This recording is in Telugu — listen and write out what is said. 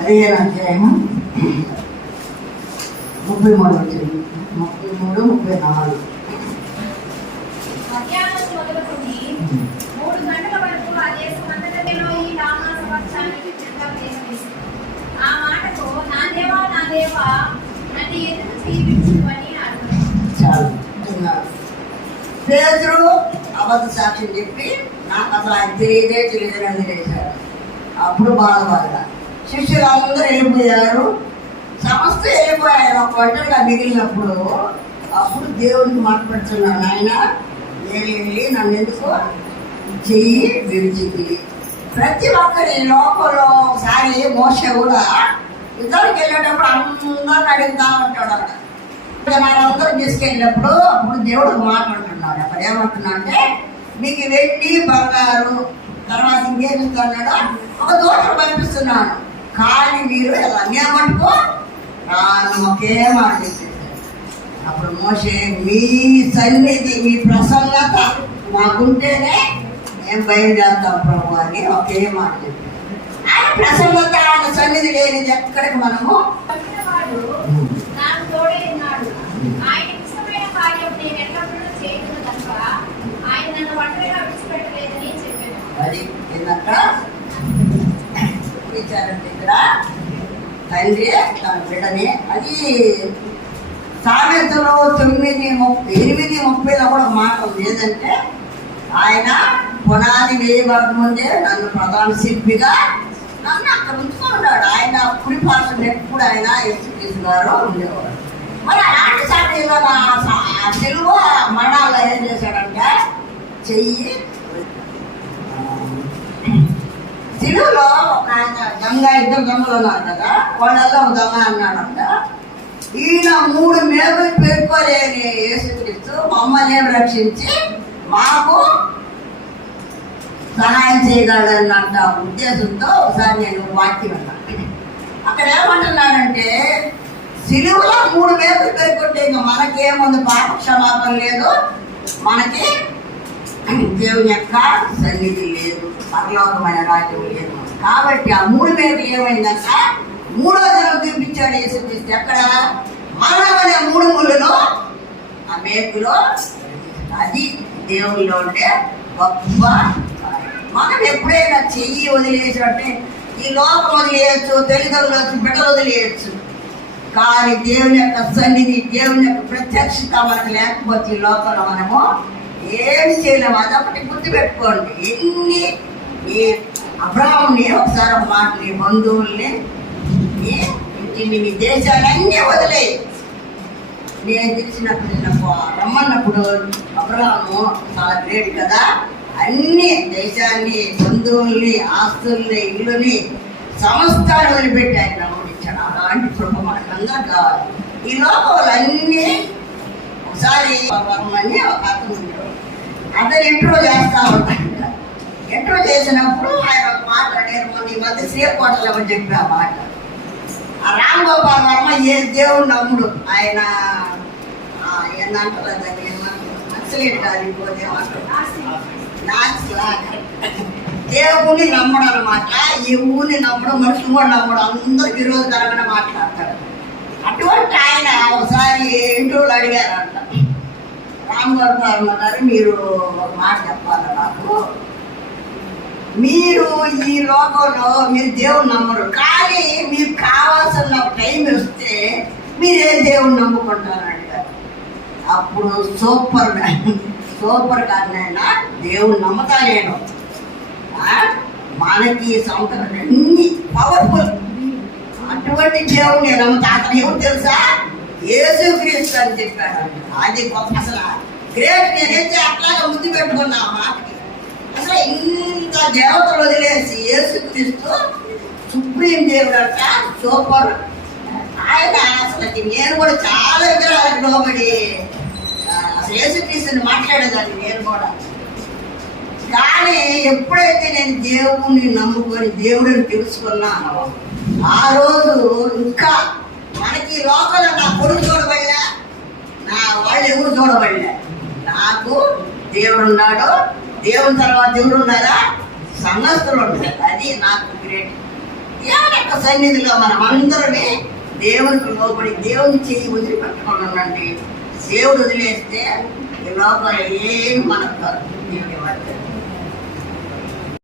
15 అధ్యాయము 33 వచ్చింది. 33, 34. మధ్యాహ్నం మొదలుకొని 3 గంటల వరకు ఆ దేశమంతటిలో ఈ రామాస పక్షానికి జెండా వేసి ఆ మాటకు నా దేవా నన్ను ఎందుకు తీర్చువని అన్నాడు. చాలు. పేతురు అబద్ధ సాక్ష్యం చెప్పి నాకు అసలు ఆయన తెలియదని చేశారు. అప్పుడు బాధపడ్డా. శిష్యులు అందరూ వెళ్ళిపోయారు, సమస్త వెళ్ళిపోయారు. ఒక ఒంటరిగా మిగిలినప్పుడు అప్పుడు దేవుడికి మాట్లాడుతున్నాను, ఆయన వెళ్ళి నన్ను ఎందుకు చెయ్యి విడిచింది. ప్రతి ఒక్కరి లోకంలో ఒకసారి మోసే కూడా ఇద్దరికి వెళ్ళేటప్పుడు అందరిని అడుగుతా ఉంటాడు. అక్కడ వాళ్ళందరూ తీసుకెళ్ళినప్పుడు అప్పుడు దేవుడు మాట్లాడుతున్నాడు. అక్కడ ఏమంటున్నా అంటే, మీకు వెండి బంగారు తర్వాత ఇంకేం ఇస్తున్నాడో ఒక దోషం పంపిస్తున్నాను, కానీ మీరు అన్నీ మటుకు నన్ను ఒకే మాట చేసేసారు. అప్పుడు మోసే, మీ సన్నిధి మీ ప్రసన్నత మాకుంటేనే మేము బయలుదేరుతాం ప్రభు అని ఒకే మాట చెప్పారు. ఆయన ప్రసన్నత ఆయన సన్నిధి లేనిది ఎక్కడికి మనము నాకు తోడే ఉన్నాడు. ఆయన ఇష్టమైన కార్యం నేను ఎల్లప్పుడూ చేయను తప్ప ఆయన నన్ను ఒంటరిగా విడిచిపెట్టలేదని చెప్పాను. అది ఏంటంట ఇచ్చారంటే ఇక్కడ తండ్రి తన బిడ్డని. అది సామెతలో 8:30 కూడా మాట ఉంది. ఏదంటే ఆయన పునాది వేయబడక ముందే నన్ను ప్రధాన శిల్పిగా నన్ను అక్కడ ఉంచుకున్నాడు. ఆయన కుడి పార్శ్వం ఎప్పుడు ఆయన తీసుకున్నారో ఉండేవాడు. మరి అలాంటి సమయంలో ఆ తెలుగు మరణాల్లో ఏం చేశాడంటే చెయ్యి తెలుగులో ఒక ఆయన దొంగ, 2 దొంగలు ఉన్నారు కదా, వాళ్ళల్లో ఒక దొంగ అన్నాడంట, ఈయన 3 మేకులు పేర్కోలేని యేసుక్రీస్తు మమ్మల్ని రక్షించి మాకు సహాయం చేయగలడన్నంట ఉద్దేశంతో ఒకసారి నేను వాక్యం అన్నాను. అక్కడ ఏమంటున్నాడంటే, సిలువలో 3 మేకులు పేర్కొంటే ఇంకా మనకేముంది, పాప క్షమాపణ లేదు, మనకి దేవుని యొక్క సన్నిధి లేదు, పరలోకమైన రాజ్యం లేదు. కాబట్టి ఆ 3 మేకులు ఏమైందంట, 3వ దినం చూపించాడు యేసుక్రీస్తు. ఎక్కడ మరణమనే 3 ముళ్ళును ఆ మేకులో. అది దేవునిలో ఉండే గొప్ప. మనం ఎప్పుడైనా చెయ్యి వదిలేసినట్టే ఈ లోకం వదిలేయచ్చు, తల్లిదండ్రులు వచ్చి బిడ్డలు వదిలేయచ్చు, కానీ దేవుని యొక్క సన్నిధి, దేవుని యొక్క ప్రత్యక్షత మనకు లేకపోతే ఈ లోకంలో మనము ఏమి చేయలేము. అదొకటి గుర్తుపెట్టుకోండి. ఎన్ని ఈ అబ్రహాంని ఒకసారి ఒక మాట, నీ బంధువుల్ని, నీ ఇంటిని, నీ దేశాలన్నీ వదిలేయి. నేను తెలిసినప్పుడు రమ్మన్నప్పుడు అబ్రహాము చాలా గ్రేట్ కదా, అన్ని దేశాన్ని, బంధువుల్ని, ఆస్తుల్ని, ఇల్లుని, సమస్తాన్ని వదిలిపెట్టి ఆయన నమ్మడించాడు. అలాంటి కృప మనకందరం కావాలి. ఈ లోకంలో అన్నీ ఒకసారి అని ఒక అర్థం ఉంటాడు, అతను ఇంట్రో చేస్తా ఉంటాడు. ఇంట్రో చేసినప్పుడు ఆయన ఒక మాట అడిగారు, ఈ మధ్య శ్రీకోటలో చెప్పి ఆ మాట, ఆ రామ్ గోపాల్ వర్మ ఏ దేవుడు నమ్ముడు, ఆయన ఏంటంటారు దాన్ని నక్సలేట్ కాదు, ఇంకోటి దేవుని నమ్మడం అనమాట. ఈ ఊరిని నమ్మడం, మనుషులు కూడా నమ్మడం, అందరూ విరోధకరంగా మాట్లాడతాడు. అటువంటి ఆయన ఒకసారి ఇంటర్వ్యూలు అడిగారంట, రామ్ గోపాల్ అన్నారు, మీరు ఒక మాట చెప్పాలి నాకు, మీరు ఈ లోకంలో మీరు దేవుని నమ్మరు, కానీ మీకు కావాల్సిన టైం వస్తే మీరే దేవుని నమ్ముకుంటారు అంటారు. అప్పుడు సూపర్ కారణైనా దేవుని నమ్మతా నేను, మనకి సంవత్సరం అన్ని పవర్ఫుల్, అటువంటి దేవుని నమ్ముతా. అతను ఎవరు తెలుసా, యేసుక్రీస్తు అని చెప్పాడు. అది గొప్ప, అసలు గ్రేట్. నేనైతే అట్లాగే ముందు పెట్టుకున్నా ఆ మాటకి. అసలు ఇంత దేవతలు వదిలేసి యేసుక్రీస్తు సుప్రీం దేవుడు అంట, సూపర్. ఆయన అసలు నేను కూడా చాలా విగ్రహాలకు లోబడి అసలు యేసుక్రీస్తుని మాట్లాడేదాన్ని నేను కూడా. కానీ ఎప్పుడైతే నేను దేవుణ్ణి నమ్ముకొని దేవుడిని తెలుసుకున్నానో ఆ రోజు ఇంకా మనకి లోకంలో నా కొడుకు చూడబడినా, నా వాళ్ళు ఎవరు చూడబడినా, నాకు దేవుడు ఉన్నాడు. దేవుని తర్వాత ఎవరు ఉన్నారా, సంఘస్థులు ఉంటారు. అది నాకు గ్రేట్. ఏమైనా యొక్క సన్నిధిలో మనం అందరమే దేవునికి లోబడి దేవుని చేయి వదిలిపెట్టుకొని ఉండండి. దేవుడు వదిలేస్తే ఈ లోపల ఏం మనకు కాదు. దేవుడి వాక్యం.